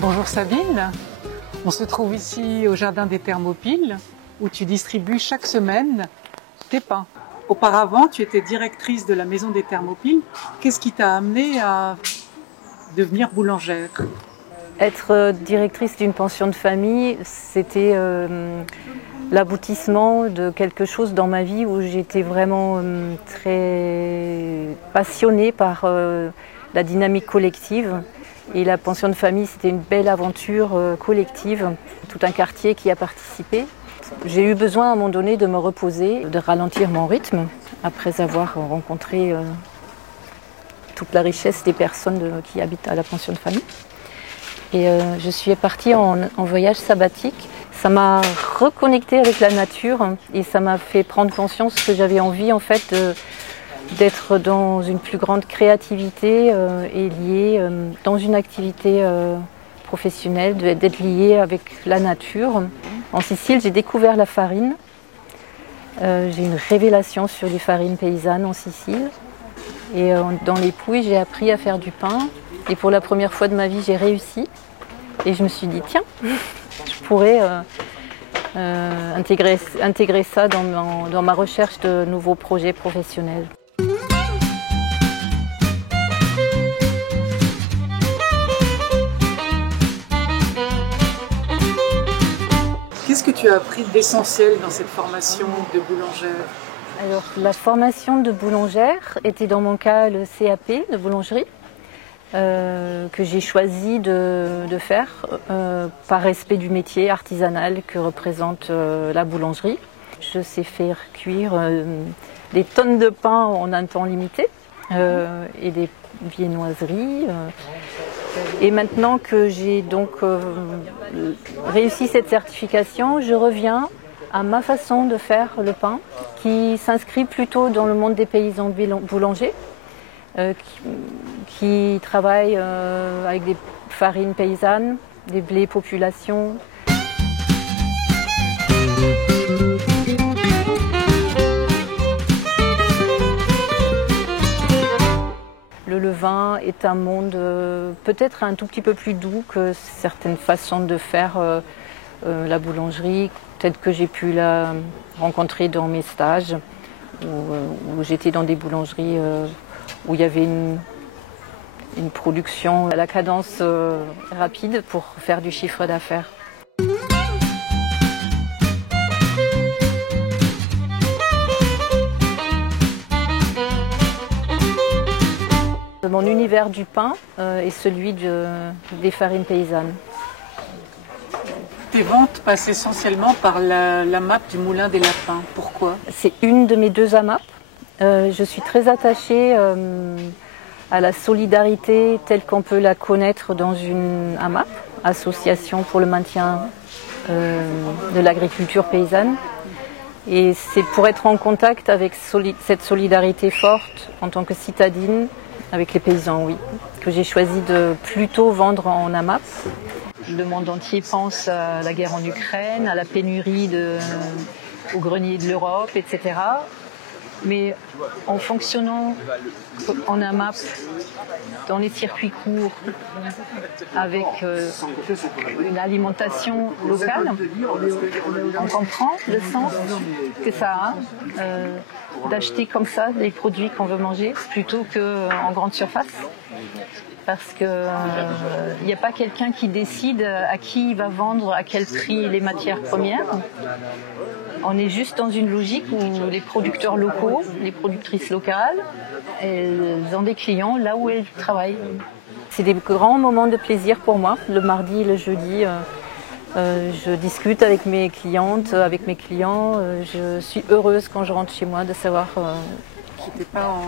Bonjour Sabine, on se trouve ici au Jardin des Thermopyles où tu distribues chaque semaine tes pains. Auparavant, tu étais directrice de la Maison des Thermopyles. Qu'est-ce qui t'a amené à devenir boulangère? Être directrice d'une pension de famille, c'était l'aboutissement de quelque chose dans ma vie où j'étais vraiment très passionnée par la dynamique collective. Et la pension de famille, c'était une belle aventure collective, tout un quartier qui a participé. J'ai eu besoin à un moment donné de me reposer, de ralentir mon rythme, après avoir rencontré toute la richesse des personnes qui habitent à la pension de famille. Et je suis partie en voyage sabbatique. Ça m'a reconnectée avec la nature et ça m'a fait prendre conscience que j'avais envie en fait d'être dans une plus grande créativité et liée dans une activité professionnelle, d'être liée avec la nature. En Sicile, j'ai découvert la farine. J'ai une révélation sur les farines paysannes en Sicile. Et dans les Pouilles, j'ai appris à faire du pain. Et pour la première fois de ma vie, j'ai réussi. Et je me suis dit, tiens, je pourrais intégrer ça dans ma recherche de nouveaux projets professionnels. Qu'est-ce que tu as appris d'essentiel dans cette formation de boulangère? Alors, la formation de boulangère était dans mon cas le CAP de boulangerie. Que j'ai choisi de faire par respect du métier artisanal que représente la boulangerie. Je sais faire cuire des tonnes de pain en un temps limité et des viennoiseries. Et maintenant que j'ai donc réussi cette certification, je reviens à ma façon de faire le pain qui s'inscrit plutôt dans le monde des paysans boulangers. Qui travaillent avec des farines paysannes, des blés population. Le levain est un monde peut-être un tout petit peu plus doux que certaines façons de faire la boulangerie. Peut-être que j'ai pu la rencontrer dans mes stages où j'étais dans des boulangeries où il y avait une production à la cadence rapide pour faire du chiffre d'affaires. Mon univers du pain est celui des farines paysannes. Tes ventes passent essentiellement par la map du Moulin des Lapins. Pourquoi? C'est une de mes deux AMAP. Je suis très attachée à la solidarité telle qu'on peut la connaître dans une AMAP, Association pour le maintien de l'agriculture paysanne. Et c'est pour être en contact avec cette solidarité forte en tant que citadine avec les paysans, oui, que j'ai choisi de plutôt vendre en AMAP. Le monde entier pense à la guerre en Ukraine, à la pénurie au grenier de l'Europe, etc. Mais en fonctionnant en AMAP, dans les circuits courts, avec une alimentation locale, on comprend le sens que ça a d'acheter comme ça les produits qu'on veut manger plutôt qu'en grande surface. Parce qu'il n'y a pas quelqu'un qui décide à qui il va vendre, à quel prix les matières premières. On est juste dans une logique où les producteurs locaux, les productrices locales, elles ont des clients là où elles travaillent. C'est des grands moments de plaisir pour moi. Le mardi et le jeudi, je discute avec mes clientes, avec mes clients. Je suis heureuse quand je rentre chez moi de savoir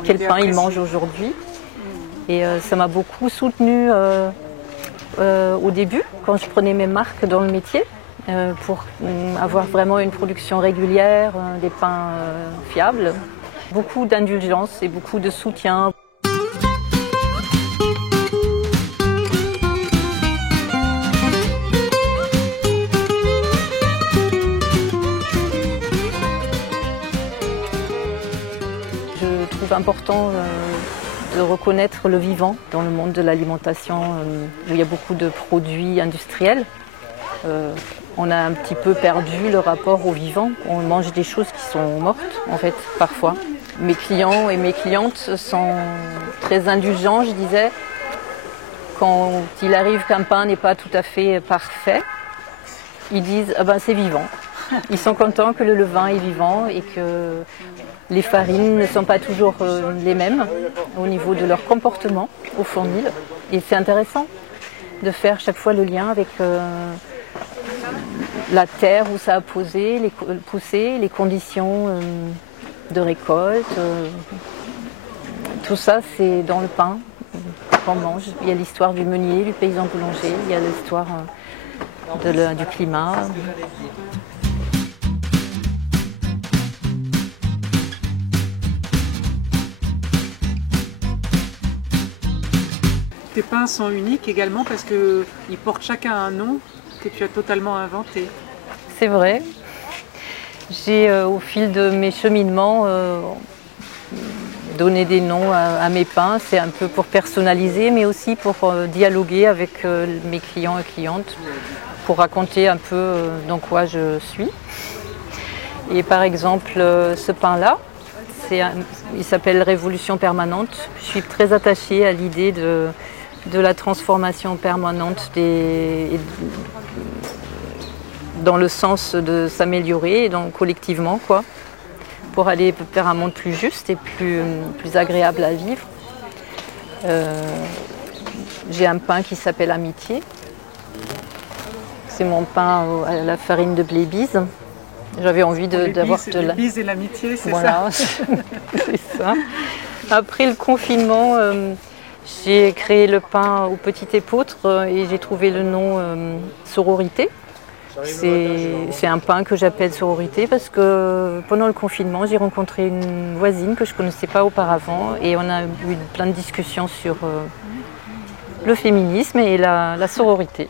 quel pain ils mangent aujourd'hui. Et ça m'a beaucoup soutenue au début, quand je prenais mes marques dans le métier, pour avoir vraiment une production régulière, des pains fiables. Beaucoup d'indulgence et beaucoup de soutien. Je trouve important de reconnaître le vivant dans le monde de l'alimentation où il y a beaucoup de produits industriels. On a un petit peu perdu le rapport au vivant. On mange des choses qui sont mortes, en fait, parfois. Mes clients et mes clientes sont très indulgents, je disais. Quand il arrive qu'un pain n'est pas tout à fait parfait, ils disent ah ben, c'est vivant. Ils sont contents que le levain est vivant et que les farines ne sont pas toujours les mêmes au niveau de leur comportement au fournil. Et c'est intéressant de faire chaque fois le lien avec la terre où ça a poussé, les conditions de récolte. Tout ça, c'est dans le pain qu'on mange. Il y a l'histoire du meunier, du paysan boulanger, il y a l'histoire du climat. Tes pains sont uniques également parce qu'ils portent chacun un nom que tu as totalement inventé. C'est vrai. J'ai, au fil de mes cheminements, donné des noms à mes pains. C'est un peu pour personnaliser, mais aussi pour dialoguer avec mes clients et clientes, pour raconter un peu dans quoi je suis. Et par exemple, ce pain-là, il s'appelle Révolution permanente. Je suis très attachée à l'idée de la transformation permanente dans le sens de s'améliorer, donc collectivement, quoi, pour aller vers un monde plus juste et plus agréable à vivre. J'ai un pain qui s'appelle Amitié. C'est mon pain à la farine de blé bise. J'avais envie d'avoir de la bise et l'amitié, c'est voilà, ça. c'est ça. Après le confinement, j'ai créé le pain au petit épeautre et j'ai trouvé le nom Sororité. C'est un pain que j'appelle Sororité parce que pendant le confinement, j'ai rencontré une voisine que je ne connaissais pas auparavant et on a eu plein de discussions sur le féminisme et la sororité.